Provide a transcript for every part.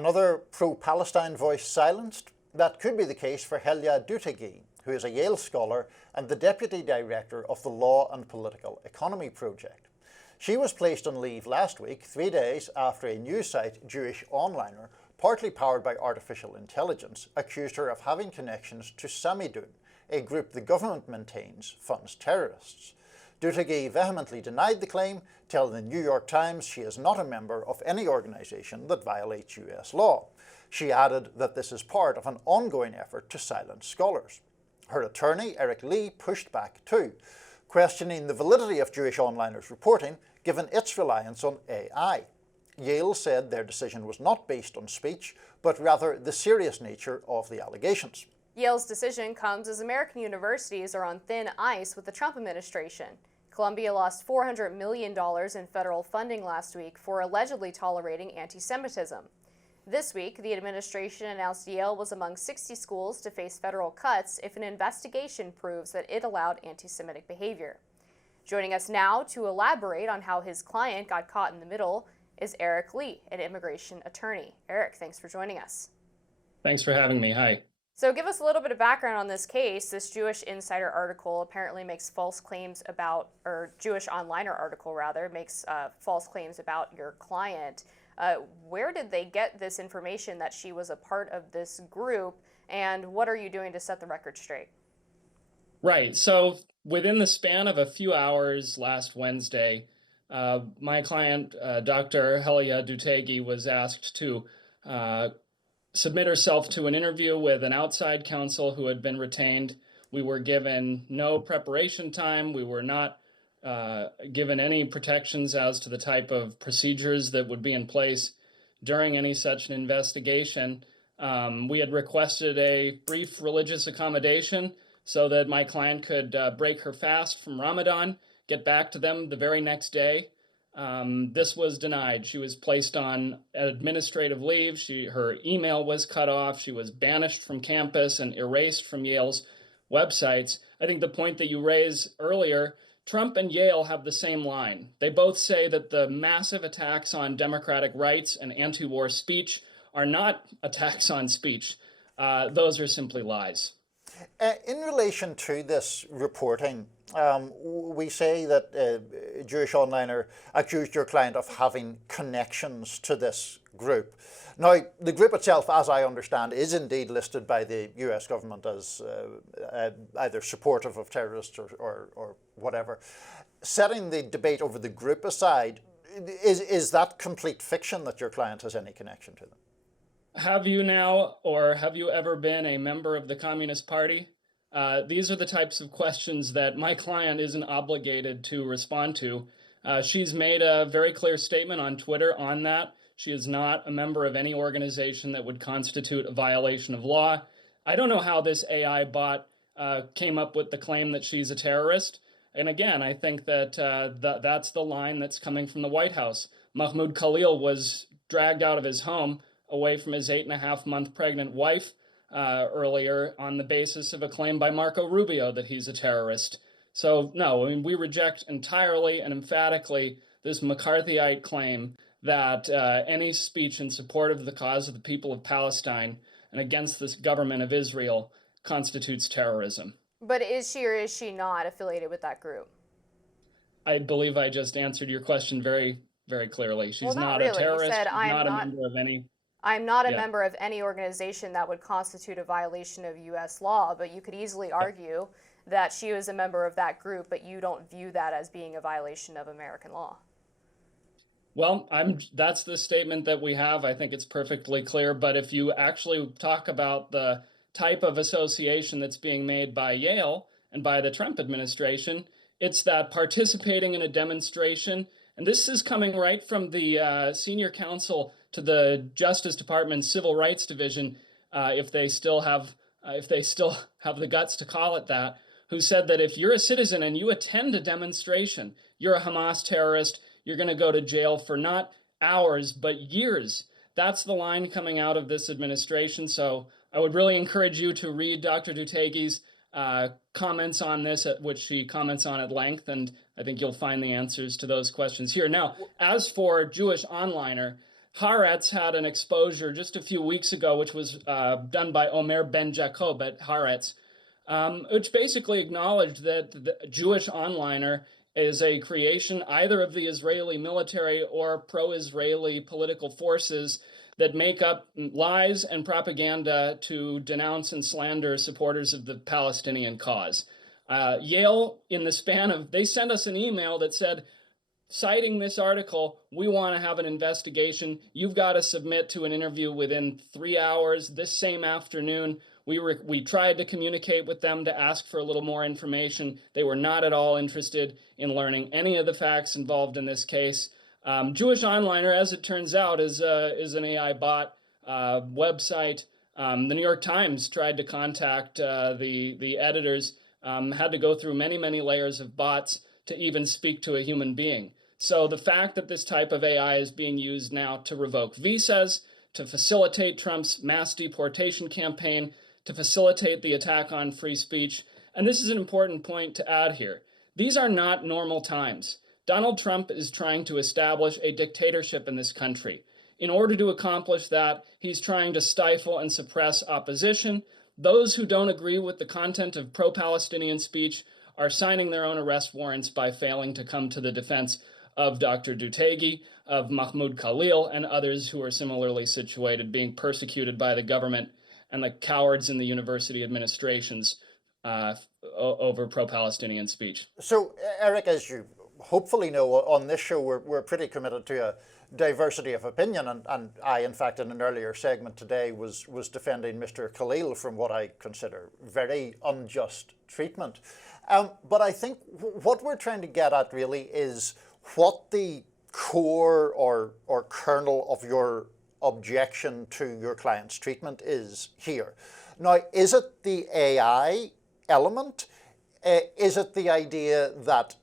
Another pro-Palestine voice silenced? That could be the case for Helyeh Doutaghi, who is a Yale scholar and the deputy director of the Law and Political Economy Project. She was placed on leave last week, 3 days after a news site, Jewish Onliner, partly powered by artificial intelligence, accused her of having connections to Samidun, a group the government maintains funds terrorists. Doutaghi vehemently denied the claim, telling the New York Times she is not a member of any organisation that violates US law. She added that this is part of an ongoing effort to silence scholars. Her attorney, Eric Lee, pushed back too, questioning the validity of Jewish Onliner's reporting given its reliance on AI. Yale said their decision was not based on speech, but rather the serious nature of the allegations. Yale's decision comes as American universities are on thin ice with the Trump administration. Columbia lost $400 million in federal funding last week for allegedly tolerating anti-Semitism. This week, the administration announced Yale was among 60 schools to face federal cuts if an investigation proves that it allowed anti-Semitic behavior. Joining us now to elaborate on how his client got caught in the middle is Eric Lee, an immigration attorney. Eric, thanks for joining us. Thanks for having me. Hi. So give us a little bit of background on this case. This Jewish Insider article apparently makes false claims about, or Jewish Onliner article rather, makes false claims about your client. Where did they get this information that she was a part of this group, and what are you doing to set the record straight? Right. So within the span of a few hours last Wednesday, my client, Dr. Helyeh Doutaghi, was asked to submit herself to an interview with an outside counsel who had been retained. We were given no preparation time. We were not given any protections as to the type of procedures that would be in place during any such an investigation. We had requested a brief religious accommodation so that my client could break her fast from Ramadan, get back to them the very next day. This was denied. She was placed on administrative leave. Her email was cut off. She was banished from campus and erased from Yale's websites. I think the point that you raised earlier, Trump and Yale have the same line. They both say that the massive attacks on democratic rights and anti-war speech are not attacks on speech. Those are simply lies. In relation to this reporting, we say that Jewish Onliner accused your client of having connections to this group. Now, the group itself, as I understand, is indeed listed by the US government as either supportive of terrorists or whatever. Setting the debate over the group aside, is that complete fiction that your client has any connection to them? Have you now, or have you ever been a member of the Communist Party? These are the types of questions that my client isn't obligated to respond to. She's made a very clear statement on Twitter on that. She is not a member of any organization that would constitute a violation of law. I don't know how this AI bot came up with the claim that she's a terrorist. And again, I think that that's the line that's coming from the White House. Mahmoud Khalil was dragged out of his home away from his 8.5-month pregnant wife earlier on the basis of a claim by Marco Rubio that he's a terrorist. So no, I mean, we reject entirely and emphatically this McCarthyite claim that any speech in support of the cause of the people of Palestine and against this government of Israel constitutes terrorism. But is she or is she not affiliated with that group? I believe I just answered your question very, very clearly. She's not really. a terrorist. You said, She's not a member of any... I'm not a member of any organization that would constitute a violation of U.S. law, but you could easily argue that she was a member of that group, but you don't view that as being a violation of American law. Well, that's the statement that we have. I think it's perfectly clear. But if you actually talk about the type of association that's being made by Yale and by the Trump administration, it's that participating in a demonstration, and this is coming right from the senior counsel to the Justice Department's Civil Rights Division, if they still have the guts to call it that, who said that if you're a citizen and you attend a demonstration, you're a Hamas terrorist, you're going to go to jail for not hours, but years. That's the line coming out of this administration. So I would really encourage you to read Dr. Doutaghi's comments on this, which she comments on at length, and I think you'll find the answers to those questions here. Now, as for Jewish Onliner, Haaretz had an exposure just a few weeks ago, which was done by Omer Ben Jacob at Haaretz, which basically acknowledged that the Jewish onliner is a creation either of the Israeli military or pro-Israeli political forces that make up lies and propaganda to denounce and slander supporters of the Palestinian cause. Yale, in the span of, they sent us an email that said, citing this article, we want to have an investigation. You've got to submit to an interview within 3 hours. This same afternoon, we tried to communicate with them to ask for a little more information. They were not at all interested in learning any of the facts involved in this case. Jewish Onliner, as it turns out, is an AI bot website. The New York Times tried to contact the editors, had to go through many, many layers of bots to even speak to a human being. So the fact that this type of AI is being used now to revoke visas, to facilitate Trump's mass deportation campaign, to facilitate the attack on free speech, and this is an important point to add here. These are not normal times. Donald Trump is trying to establish a dictatorship in this country. In order to accomplish that, he's trying to stifle and suppress opposition. Those who don't agree with the content of pro-Palestinian speech are signing their own arrest warrants by failing to come to the defense of Dr. Doutaghi, of Mahmoud Khalil, and others who are similarly situated, being persecuted by the government and the cowards in the university administrations over pro-Palestinian speech. So, Eric, as you hopefully know, on this show, we're pretty committed to a diversity of opinion, and I, in fact, in an earlier segment today, was defending Mr. Khalil from what I consider very unjust treatment. But I think what we're trying to get at really is what the core or kernel of your objection to your client's treatment is here. Now, is it the AI element? Is it the idea that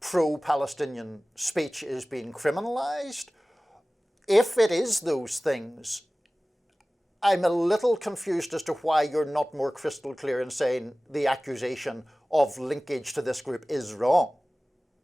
pro-Palestinian speech is being criminalized? If it is those things, I'm a little confused as to why you're not more crystal clear in saying the accusation of linkage to this group is wrong.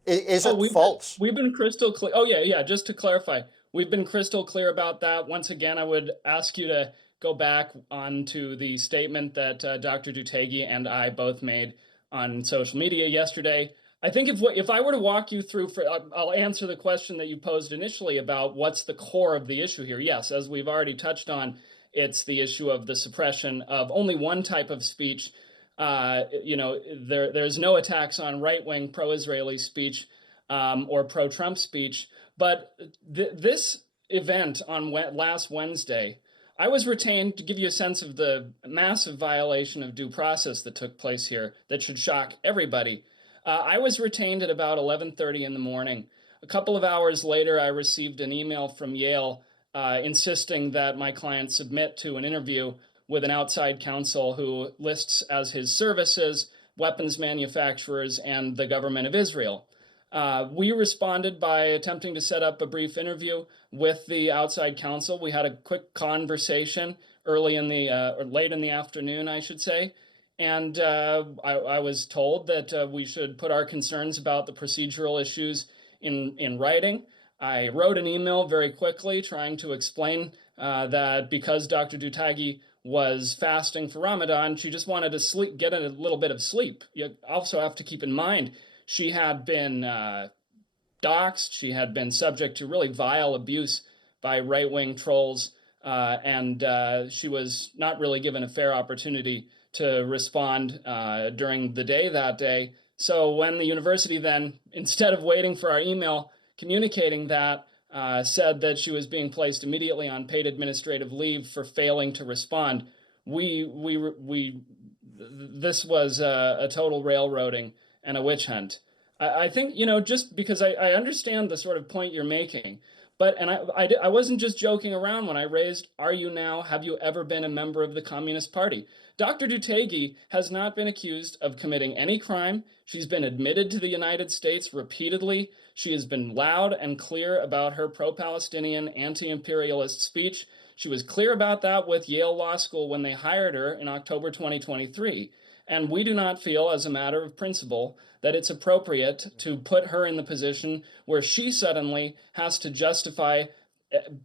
Is it false? We've been crystal clear. Oh, yeah. Just to clarify, we've been crystal clear about that. Once again, I would ask you to go back onto the statement that Dr. Doutaghi and I both made on social media yesterday. I think if I were to walk you through, I'll answer the question that you posed initially about what's the core of the issue here. Yes, as we've already touched on, it's the issue of the suppression of only one type of speech. There's no attacks on right-wing pro-Israeli speech or pro-Trump speech. But this event on last Wednesday, I was retained to give you a sense of the massive violation of due process that took place here that should shock everybody. I was retained at about 11:30 in the morning. A couple of hours later, I received an email from Yale insisting that my client submit to an interview with an outside counsel who lists as his services weapons manufacturers and the government of Israel. We responded by attempting to set up a brief interview with the outside counsel. We had a quick conversation early in the, or late in the afternoon, I should say. And I was told that we should put our concerns about the procedural issues in writing. I wrote an email very quickly trying to explain that because Dr. Doutaghi was fasting for Ramadan, she just wanted to get a little bit of sleep. You also have to keep in mind, she had been doxxed, she had been subject to really vile abuse by right-wing trolls, and she was not really given a fair opportunity to respond during the day that day. So when the university then, instead of waiting for our email communicating that, said that she was being placed immediately on paid administrative leave for failing to respond, this was a total railroading and a witch hunt. I think, just because I understand the sort of point you're making, and I wasn't just joking around when I raised, have you ever been a member of the Communist Party? Dr. Doutaghi has not been accused of committing any crime. She's been admitted to the United States repeatedly. She has been loud and clear about her pro-Palestinian, anti-imperialist speech. She was clear about that with Yale Law School when they hired her in October 2023. And we do not feel, as a matter of principle, that it's appropriate to put her in the position where she suddenly has to justify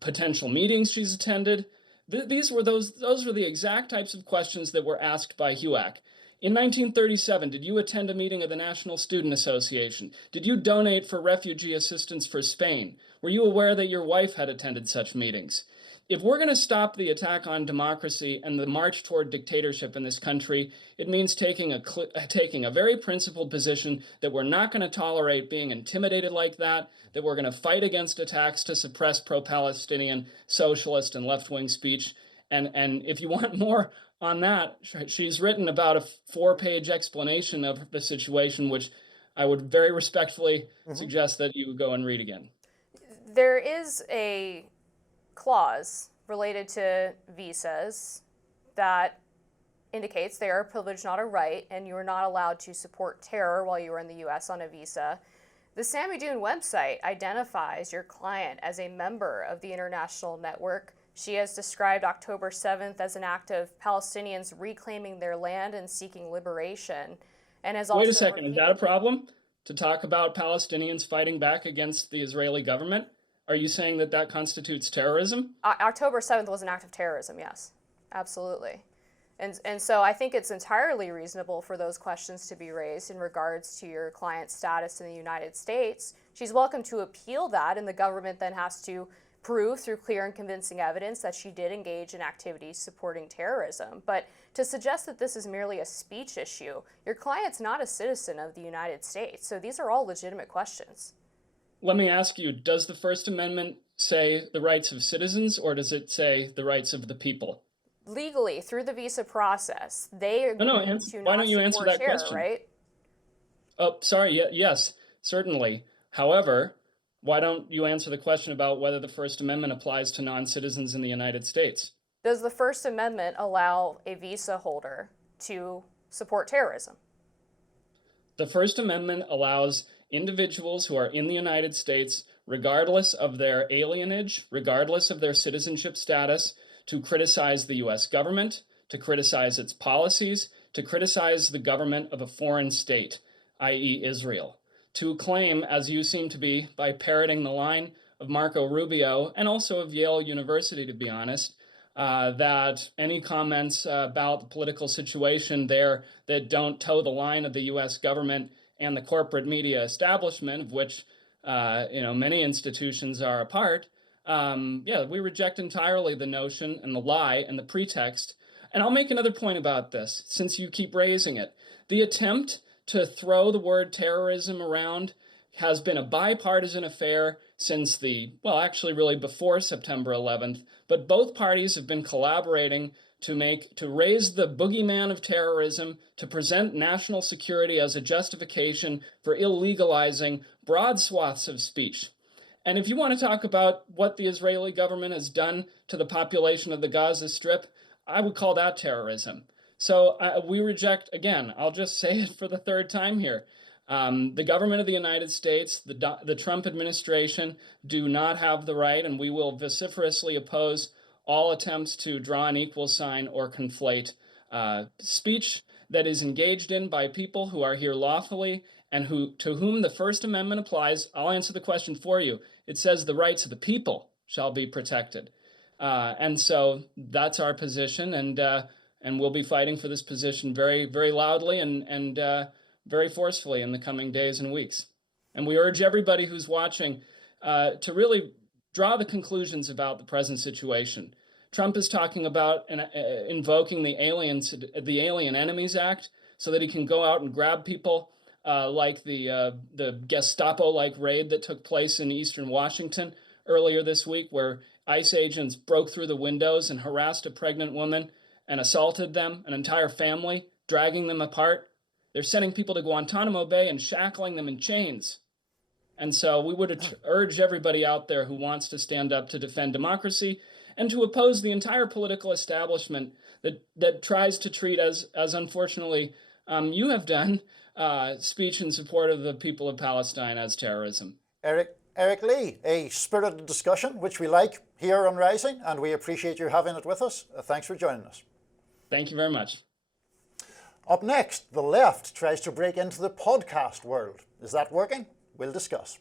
potential meetings she's attended. Those were the exact types of questions that were asked by HUAC. In 1937, did you attend a meeting of the National Student Association? Did you donate for refugee assistance for Spain? Were you aware that your wife had attended such meetings? If we're going to stop the attack on democracy and the march toward dictatorship in this country, it means taking a very principled position that we're not going to tolerate being intimidated like that we're going to fight against attacks to suppress pro-Palestinian, socialist, and left-wing speech. And if you want more on that, she's written about a 4-page explanation of the situation, which I would very respectfully suggest that you go and read again. There is a clause related to visas that indicates they are a privilege, not a right, and you are not allowed to support terror while you are in the U.S. on a visa. The Sammy Dune website identifies your client as a member of the international network. She has described October 7th as an act of Palestinians reclaiming their land and seeking liberation, and has also— Wait a second, is that a problem? To talk about Palestinians fighting back against the Israeli government? Are you saying that that constitutes terrorism? October 7th was an act of terrorism, yes, absolutely. And so I think it's entirely reasonable for those questions to be raised in regards to your client's status in the United States. She's welcome to appeal that, and the government then has to prove through clear and convincing evidence that she did engage in activities supporting terrorism. But to suggest that this is merely a speech issue, your client's not a citizen of the United States, so these are all legitimate questions. Let me ask you, does the First Amendment say the rights of citizens, or does it say the rights of the people? Legally, through the visa process, they agree to why not don't you answer support that terror, question? right? Oh, sorry, yes, certainly. However, why don't you answer the question about whether the First Amendment applies to non-citizens in the United States? Does the First Amendment allow a visa holder to support terrorism? The First Amendment allows individuals who are in the United States, regardless of their alienage, regardless of their citizenship status, to criticize the U.S. government, to criticize its policies, to criticize the government of a foreign state, i.e. Israel, to claim, as you seem to be by parroting the line of Marco Rubio and also of Yale University, to be honest, that any comments about the political situation there that don't toe the line of the U.S. government and the corporate media establishment, of which many institutions are a part, we reject entirely the notion and the lie and the pretext. And I'll make another point about this, since you keep raising it. The attempt to throw the word terrorism around has been a bipartisan affair since actually really before September 11th, but both parties have been collaborating to raise the boogeyman of terrorism, to present national security as a justification for illegalizing broad swaths of speech. And if you want to talk about what the Israeli government has done to the population of the Gaza Strip, I would call that terrorism. So we reject, again, I'll just say it for the third time here, the government of the United States, the Trump administration do not have the right, and we will vociferously oppose all attempts to draw an equal sign or conflate speech that is engaged in by people who are here lawfully and to whom the First Amendment applies. I'll answer the question for you. It says the rights of the people shall be protected. And so that's our position, and we'll be fighting for this position very, very loudly and very forcefully in the coming days and weeks. And we urge everybody who's watching to really draw the conclusions about the present situation. Trump is talking about invoking the Alien Enemies Act so that he can go out and grab people like the Gestapo-like raid that took place in eastern Washington earlier this week, where ICE agents broke through the windows and harassed a pregnant woman and assaulted them, an entire family, dragging them apart. They're sending people to Guantanamo Bay and shackling them in chains. And so we would urge everybody out there who wants to stand up to defend democracy and to oppose the entire political establishment that tries to treat, as unfortunately you have done, speech in support of the people of Palestine as terrorism. Eric Lee, a spirited discussion, which we like here on Rising, and we appreciate you having it with us. Thanks for joining us. Thank you very much. Up next, the left tries to break into the podcast world. Is that working? We'll discuss.